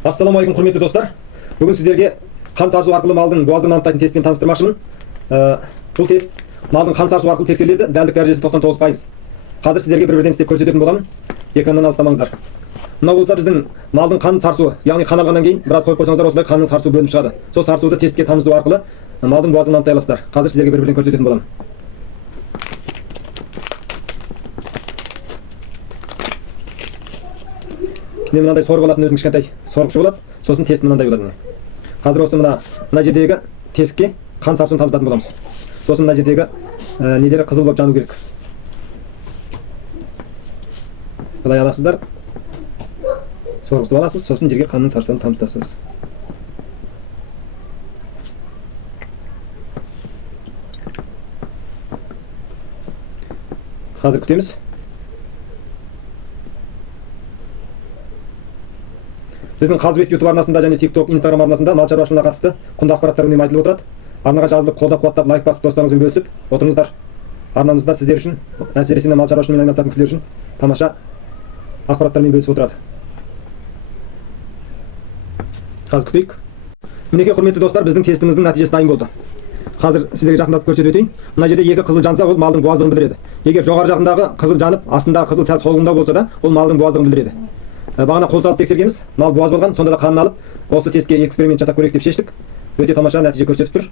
Ассалаумағалейкум құрметті достар. Бүгін сіздерге қан сарысу арқылы малдың буаздығын анықтайтын тестпен таныстырмақшымын. Бұл тест малдың қан сарысу арқылы тексеріледі. Дәлдік дәрежесі 99%. Қазір сіздерге бір-бірден істеп көрсететін боламын. Экраннан алыстамаңыздар. Мынау болса біздің малдың қан сарысуы, яғни қан алғаннан кейін біраз қойып қойсаңыздар осылай қанның сарысуы бөлініп шығады. Сол сарысуды тестке тамызду арқылы малдың буаздығын анықтай аласыздар. Қазір сіздерге бір-бірден көрсететін боламын. Мен мынандай сорғы болатын өзінің кішкентай сорғышы болады. Сосын тест мынандай болады. Қазір осы мына жердегі тестке қан сарысуын тамызатын боламыз. Сосын мына жердегі недері қызыл болып жану керек. Былай аласыздар. Сорғысты аласыз, сосын жерге қанның сарысуын тамызасыз. Қазір күтеміз. Біздің Қазыбек YouTube арнасында және TikTok, Instagram арнасында мал шаруашылығына қатысты құнды ақпараттар үнемі айтылып отырады. Арнаға жазылып, қолдап қуаттап, лайк басып достарыңызбен бөлісіп отырыңыздар. Арнамызда сіздер үшін, әсіресе мал шаруашылығымен айналысатын кісілер үшін тамаша ақпараттармен бөлісіп отырады. Қазір күтейік. Мінекей құрметті достар, біздің тестіміздің нәтижесі дайын болды. Қазір сіздерге жақындатып көрсетіп өтейін. Мына жерде екі қызыл жанса, ол малдың буаздығын білдіреді. Егер жоғары жағындағы қызыл жанып, астындағы қызыл сәл солғындау болса да, ол малдың буаздығын білдіреді. Бағана қол салып тексергенбіз, мал буаз болған, сонда да қанын алып, осы тестке эксперимент жасап көрейік деп шештік. Өте тамаша нәтиже көрсетіп тұр.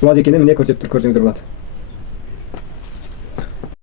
Буаз екенін міне көрсетіп тұр, көрсеңіздер болады.